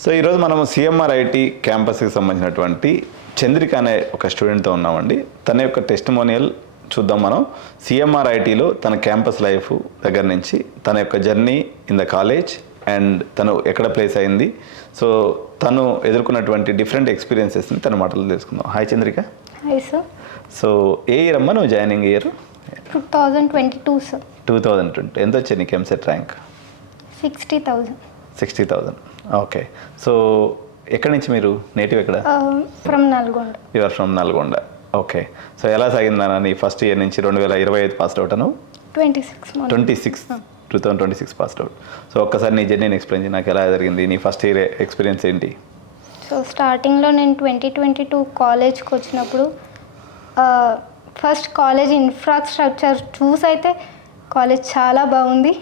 So ఈరోజు మనం CMR IT క్యాంపస్కి సంబంధించినటువంటి చంద్రిక అనే ఒక స్టూడెంట్తో ఉన్నామండి. తన యొక్క టెస్టిమోనియల్ చూద్దాం మనం. సిఎంఆర్ ఐటీలో తన క్యాంపస్ లైఫ్ దగ్గర నుంచి తన యొక్క journey in the college and తను ఎక్కడ ప్లేస్ అయింది, సో తను ఎదుర్కొన్నటువంటి డిఫరెంట్ ఎక్స్పీరియన్సెస్ని తన మాటలు తెలుసుకుందాం. Hi Chandrika. Hi sir. So ఏ ఇయర్ అమ్మా నువ్వు జాయినింగ్ ఇయర్? 2022 సార్. 2020. ఎంత వచ్చింది నీకు ఎంసెట్ ర్యాంక్? 60,000. ఓకే. సో ఎక్కడి నుంచి మీరు నేటివ్ ఎక్కడ? From Nalgonda. Your from Nalgonda. Okay. So ఎలా సాగిందా నీ ఫస్ట్ ఇయర్ నుంచి 2025 పాస్డ్ అవుట్ అను? 2026 పాస్డ్ అవుట్. సో ఒక్కసారి నీ జర్నీని ఎక్స్ప్లెయిన్ చేయి, నాకు ఎలా జరిగింది, నీ ఫస్ట్ ఇయర్ ఎక్స్పీరియన్స్ ఏంటి? సో స్టార్టింగ్లో నేను 2022 కాలేజ్కి వచ్చినప్పుడు ఫస్ట్ కాలేజ్ ఇన్ఫ్రాస్ట్రక్చర్ చూసైతే కాలేజ్ చాలా బాగుంది.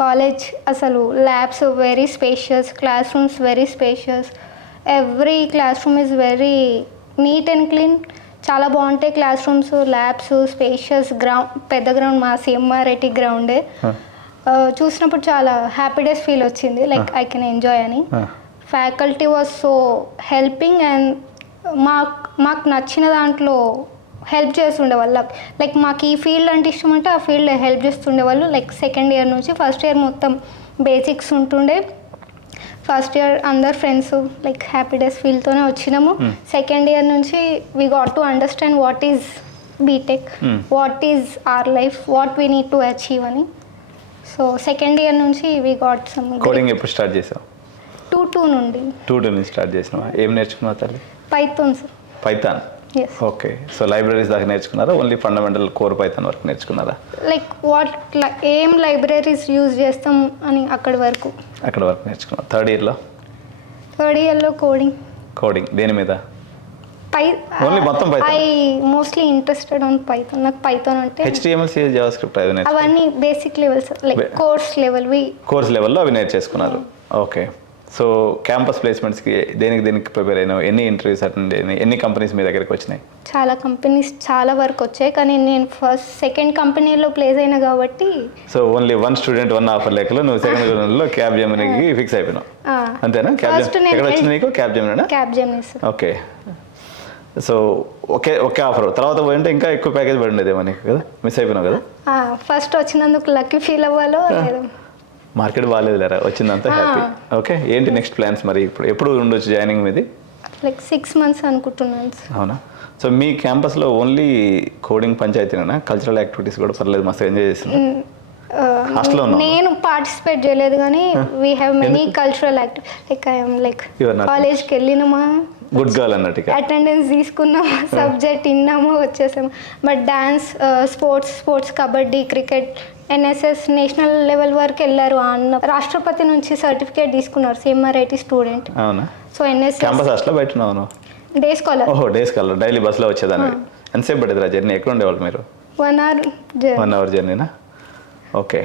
కాలేజ్ అసలు labs very spacious, class rooms very spacious, every class room is very neat and clean. చాలా బాగుంటాయి class rooms, labs, spacious ground, పెద్ద గ్రౌండ్, మా సిఎంఆర్ ఐటీ గ్రౌండే. చూసినప్పుడు చాలా హ్యాపీనెస్ ఫీల్ వచ్చింది, లైక్ ఐ కెన్ ఎంజాయ్ అని. Faculty was so helping and మాకు నచ్చిన దాంట్లో హెల్ప్ చేస్తుండే వాళ్ళు. లైక్ మాకు ఈ ఫీల్డ్ అంటే ఇష్టం అంటే ఆ ఫీల్డ్ హెల్ప్ చేస్తుండే వాళ్ళు. లైక్ సెకండ్ ఇయర్ నుంచి ఫస్ట్ ఇయర్ మొత్తం బేసిక్స్ ఉంటుండే. ఫస్ట్ ఇయర్ అందరు ఫ్రెండ్స్ లైక్ హ్యాపీనెస్ ఫీల్తోనే వచ్చినాము. సెకండ్ ఇయర్ నుంచి we got to understand what is BTech, what is our life, what we need to achieve అని. సో సెకండ్ ఇయర్ నుంచి we got some. Coding ఎప్పుడు start చేసావు? 2 నుండి. 2 నుంచి స్టార్ట్ చేసినావా? ఏం నేర్చుకున్నావు తల్లి? Python sir. Python. Okay. So libraries దాకా నేర్చుకున్నారా? ఓన్లీ ఫండమెంటల్ కోర్ పైథాన్ వరకు నేర్చుకున్నారా? లైక్ ఏం లైబ్రరీస్ యూజ్ చేస్తాం అని అక్కడి వరకు నేర్చుకున్నాను. థర్డ్ ఇయర్లో కోడింగ్ దేని మీద? ఓన్లీ మొత్తం Python. I mostly interested on Python. నాకు పైథాన్ అంటే HTML, CSS, జావాస్క్రిప్ట్ అవన్నీ బేసిక్ లెవెల్స్, లైక్ కోర్స్ లెవెల్లో అవి నేర్చేసుకున్నారు. ఓకే. సో క్యాంపస్ ప్లేస్మెంట్స్కి దేనికి ప్రిపేర్ అయినావు? ఎన్ని ఇంటర్వ్యూస్ అటెండ్ అయినాయి? ఎన్ని కంపెనీస్ మీ దగ్గరికి వచ్చినాయి? చాలా కంపెనీస్ చాలా వరకు వచ్చాయి, కానీ నేను సెకండ్ కంపెనీలో ప్లేస్ అయినా కాబట్టి. సో ఓన్లీ 1 స్టూడెంట్ 1 ఆఫర్ లెక్కలో నువ్వు సెకండ్ జూనియర్లో క్యాప్జెమినీకి ఫిక్స్ అయిపోయినావు, అంతేనా? ఎక్కడ వచ్చింది నీకు? క్యాప్జెమినీ. ఓకే. సో ఒకే ఆఫర్ తర్వాత పోయింటే ఇంకా ఎక్కువ ప్యాకేజ్ పడి ఉండేదేమో నీకు కదా, మిస్ అయిపోయినావు కదా. ఫస్ట్ వచ్చినందుకు లక్కీ ఫీల్ అవ్వాలో లేదు. మార్కెట్ బాగాలేదు లేరా, వచ్చిందంతా హ్యాపీ. ఓకే. ఏంటి నెక్స్ట్ ప్లాన్స్ మరి? ఎప్పుడు ఉండొచ్చు జాయినింగ్ మీది? లైక్ 6 months అనుకుంటున్నాను. అవునా? సో మీ క్యాంపస్లో ఓన్లీ కోడింగ్ పంచాయతీనా? కల్చరల్ యాక్టివిటీస్ కూడా పర్లేదు, మస్తు ఎంజాయ్ చేస్తున్నా? హాస్టల్లో నేను పార్టిసిపేట్ చేయలేదు, కానీ we have many cultural activities. Like I'm like కాలేజ్కి వెళ్ళినామా, గుడ్ గర్ల్ అన్నట్టు అటెండెన్స్ తీసుకున్నాము, సబ్జెక్ట్ విన్నాము, వచ్చేసాము. But dance, sports kabaddi, cricket, NSS national level వరకు వెళ్ళారు. అన్న రాష్ట్రపతి నుంచి సర్టిఫికేట్ తీసుకున్నారు సిఎంఆర్ ఐటీ స్టూడెంట్. అవునా? సో NSS క్యాంపస్ హాస్టల్లో బయట ఉన్నాను. Day scholar. Day scholar. Daily బస్సులో వచ్చేదాన్ని. ఎంతసేపు పడేది జర్నీ? ఎక్కడ ఉండేవాళ్ళు మీరు? 1 hour. 1 hour జర్నీనా? ఓకే.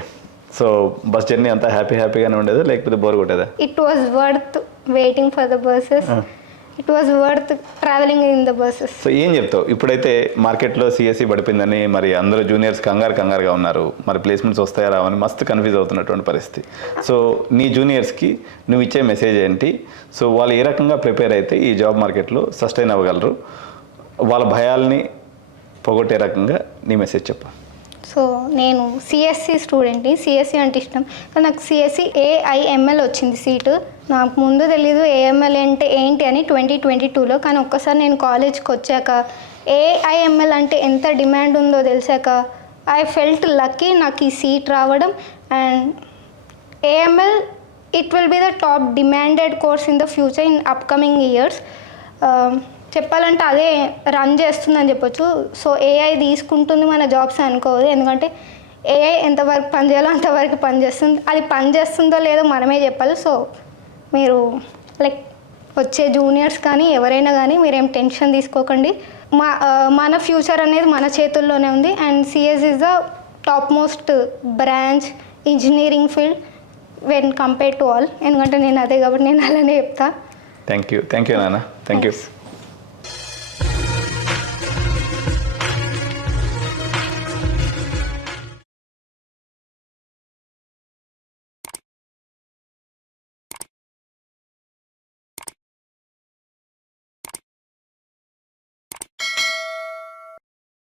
సో బస్ జర్నీ అంతా హ్యాపీగానే ఉండేదా లేకపోతే బోర్ కొట్టేదా? It was worth waiting for the buses. It was worth travelling in the buses. So ఏం చెప్తావు? ఇప్పుడైతే మార్కెట్లో CSE పడిపోయిందని మరి అందరూ జూనియర్స్ కంగారుగా ఉన్నారు, మరి ప్లేస్మెంట్స్ వస్తాయా రావని మస్తు కన్ఫ్యూజ్ అవుతున్నటువంటి పరిస్థితి. సో నీ జూనియర్స్కి నువ్వు ఇచ్చే మెసేజ్ ఏంటి? సో వాళ్ళు ఏ రకంగా ప్రిపేర్ అయితే ఈ జాబ్ మార్కెట్లో సస్టైన్ అవ్వగలరు, వాళ్ళ భయాల్ని పోగొట్టే రకంగా నీ మెసేజ్ చెప్పు. సో నేను CSE స్టూడెంట్ని, CSE అంటే ఇష్టం, కానీ నాకు CSE AIML వచ్చింది సీటు. నాకు ముందు తెలీదు AML అంటే ఏంటి అని 2022లో. కానీ ఒక్కసారి నేను కాలేజ్కి వచ్చాక AIML అంటే ఎంత డిమాండ్ ఉందో తెలిసాక ఐ ఫెల్ట్ లక్కీ నాకు ఈ సీట్ రావడం. And AML it will be the top demanded course in the future in upcoming years. చెప్పాలంటే అదే రన్ చేస్తుందని చెప్పొచ్చు. సో AI తీసుకుంటుంది మన జాబ్స్ అనుకోవద్దు, ఎందుకంటే AI ఎంతవరకు పనిచేయాలో అంతవరకు పనిచేస్తుంది. అది పనిచేస్తుందో లేదో మనమే చెప్పాలి. సో మీరు లైక్ వచ్చే జూనియర్స్ కానీ ఎవరైనా కానీ మీరేం టెన్షన్ తీసుకోకండి. మన ఫ్యూచర్ అనేది మన చేతుల్లోనే ఉంది. And CS is the top most branch engineering field when compare to all. ఎందుకంటే నేను అదే కాబట్టి నేను అలానే చెప్తా. థ్యాంక్ యూ నాన్న. Thank you.